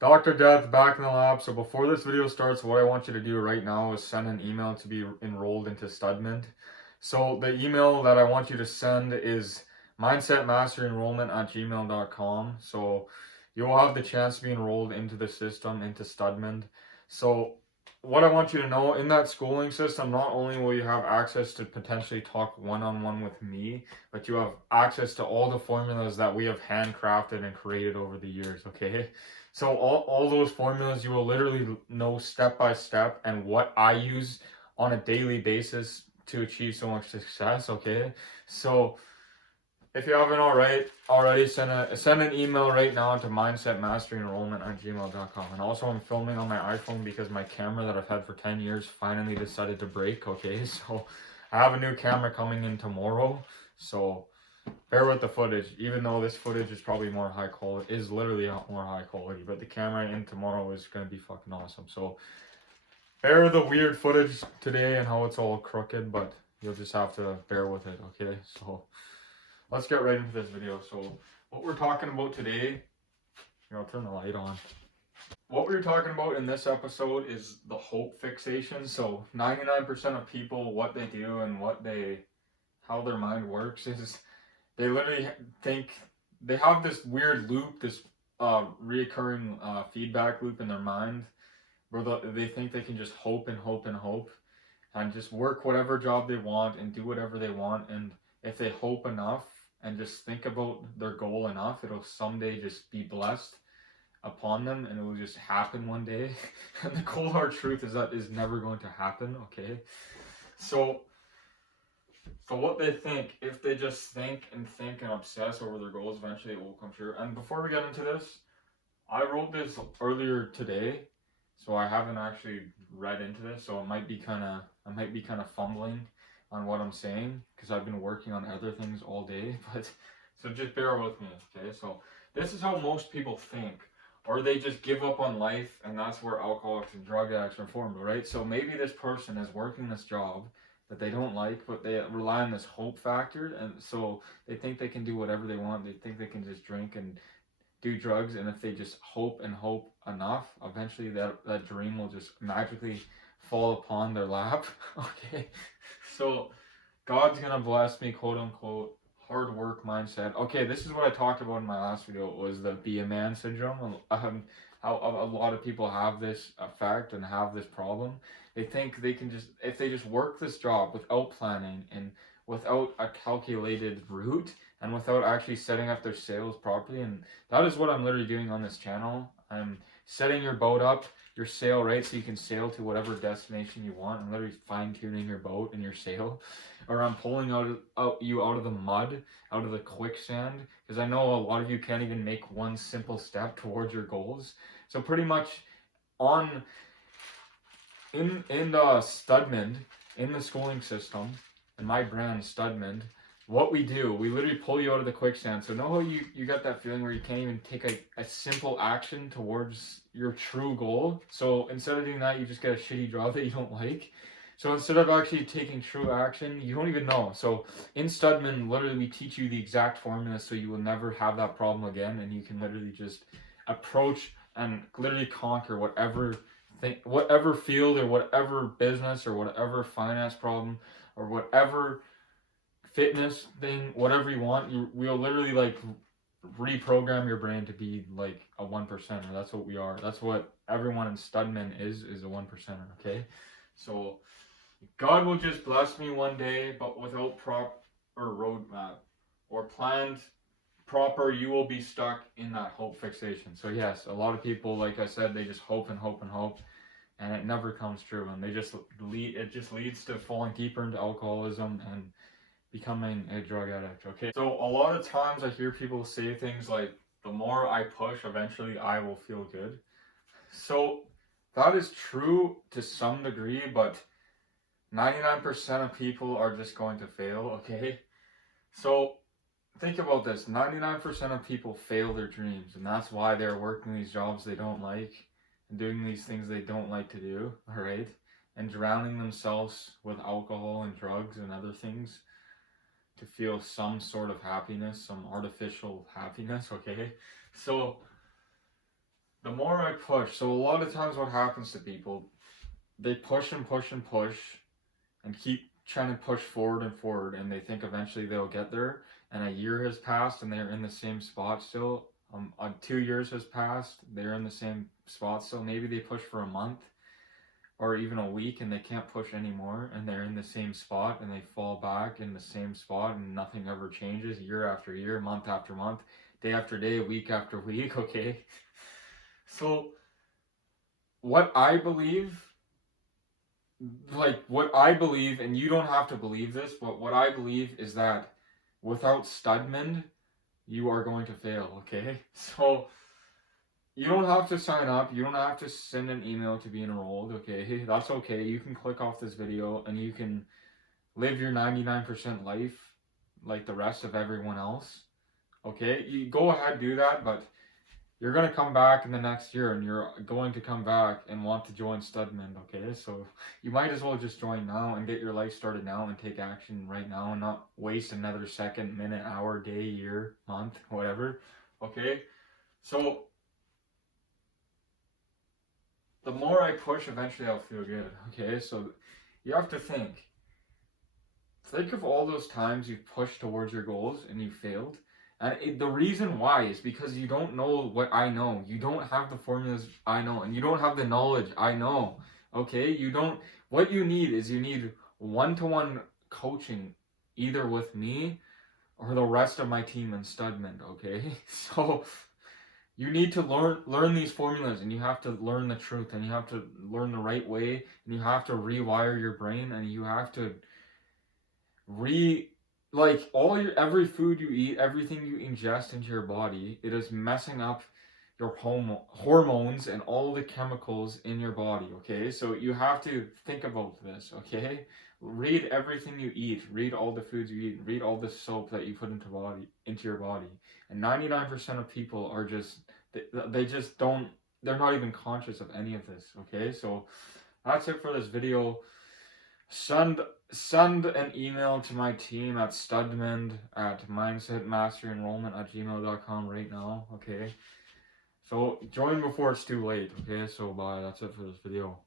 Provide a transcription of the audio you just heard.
Dr. Death back in the lab. So before this video starts, what I want you to do right now is send an email to be enrolled into Studmint. So the email that I want you to send is mindsetmasteryenrollment@gmail.com. So you'll have the chance to be enrolled into the system, into Studmint. So what I want you to know, in that schooling system, not only will you have access to potentially talk one-on-one with me, but you have access to all the formulas that we have handcrafted and created over the years, okay? So all those formulas you will literally know step by step, and what I use on a daily basis to achieve so much success, okay? So if you haven't already send an email right now to mindsetmasteryenrollment@gmail.com. And also, I'm filming on my iPhone because my camera that I've had for 10 years finally decided to break, okay? So I have a new camera coming in tomorrow. So bear with the footage, even though this footage is probably more high quality, is literally more high quality, but the camera in tomorrow is going to be fucking awesome. So bear with the weird footage today and how it's all crooked, but you'll just have to bear with it, okay? So let's get right into this video. So what we're talking about today, here, I'll turn the light on. What we're talking about in this episode is the hope fixation. So 99% of people, what they do and how their mind works is they literally think they have this weird loop, this reoccurring feedback loop in their mind where they think they can just hope and hope and hope and just work whatever job they want and do whatever they want. And if they hope enough and just think about their goal enough, it'll someday just be blessed upon them and it will just happen one day. And the cold hard truth is that is never going to happen, okay? So what they think, if they just think and obsess over their goals, eventually it will come true. And before we get into this, I wrote this earlier today, so I haven't actually read into this, so I might be kind of fumbling on what I'm saying because I've been working on other things all day. But so just bear with me, okay? So this is how most people think, or they just give up on life, and that's where alcoholics and drug addicts are formed, right? So maybe this person is working this job that they don't like, but they rely on this hope factor, and so they think they can do whatever they want. They think they can just drink and do drugs, and if they just hope and hope enough, eventually that dream will just magically fall upon their lap. Okay, so God's gonna bless me, quote unquote, hard work mindset. Okay, this is what I talked about in my last video, was the be a man syndrome. How a lot of people have this effect and have this problem. They think they can just, if they just work this job without planning and without a calculated route and without actually setting up their sales properly. And that is what I'm literally doing on this channel. I'm setting your boat up, your sail, right, so you can sail to whatever destination you want. I'm literally fine tuning your boat and your sail, or I'm pulling you out of the mud, out of the quicksand, because I know a lot of you can't even make one simple step towards your goals. So pretty much on in Studmint, in the schooling system, in my brand Studmint, what we do, we literally pull you out of the quicksand. So know how you got that feeling where you can't even take a simple action towards your true goal? So instead of doing that, you just get a shitty job that you don't like. So instead of actually taking true action, you don't even know. So in Studmint, literally we teach you the exact formula so you will never have that problem again, and you can literally just approach and literally conquer whatever field or whatever business or whatever finance problem or whatever fitness thing, whatever you want. We'll literally like reprogram your brain to be like a 1%er. That's what we are. That's what everyone in Studmint is a 1%er. Okay, so God will just bless me one day, but without proper roadmap or planned proper, you will be stuck in that hope fixation. So yes, a lot of people, like I said, they just hope and hope and hope, and it never comes true, and it just leads to falling deeper into alcoholism and becoming a drug addict. Okay, so a lot of times I hear people say things like, the more I push, eventually I will feel good. So that is true to some degree, but 99% of people are just going to fail. Okay, so think about this. 99% of people fail their dreams, and that's why they're working these jobs they don't like and doing these things they don't like to do, all right? And drowning themselves with alcohol and drugs and other things to feel some sort of happiness, some artificial happiness, okay? So the more I push, so a lot of times what happens to people, they push and push and push and keep trying to push forward and forward, and they think eventually they'll get there, and a year has passed and they're in the same spot still. 2 years has passed, they're in the same spot still. Maybe they push for a month or even a week and they can't push anymore, and they're in the same spot and they fall back in the same spot and nothing ever changes year after year, month after month, day after day, week after week. Okay, so what I believe, what I believe, and you don't have to believe this, but what I believe is that without Studman, you are going to fail. Okay, so you don't have to sign up. You don't have to send an email to be enrolled. Okay, that's okay. You can click off this video and you can live your 99% life like the rest of everyone else. Okay, you go ahead, do that, but you're going to come back in the next year and you're going to come back and want to join Studman. Okay, so you might as well just join now and get your life started now and take action right now and not waste another second, minute, hour, day, year, month, whatever. Okay, so the more I push, eventually I'll feel good. Okay, so you have to think. Think of all those times you've pushed towards your goals and you failed. And the reason why is because you don't know what I know. You don't have the formulas I know. And you don't have the knowledge I know. Okay? You don't. What you need is you need one-to-one coaching, either with me or the rest of my team in Studman. Okay? So you need to learn these formulas, and you have to learn the truth, and you have to learn the right way, and you have to rewire your brain, and you have to every food you eat, everything you ingest into your body, it is messing up your hormones and all the chemicals in your body. Okay, so you have to think about this. Okay, read everything you eat, read all the foods you eat, read all the soap that you put into your body. And 99% of people are just they just don't, they're not even conscious of any of this. Okay, so that's it for this video. Send an email to my team at studman at mindsetmasteryenrollment@gmail.com right now. Okay, so join before it's too late. Okay, so bye. That's it for this video.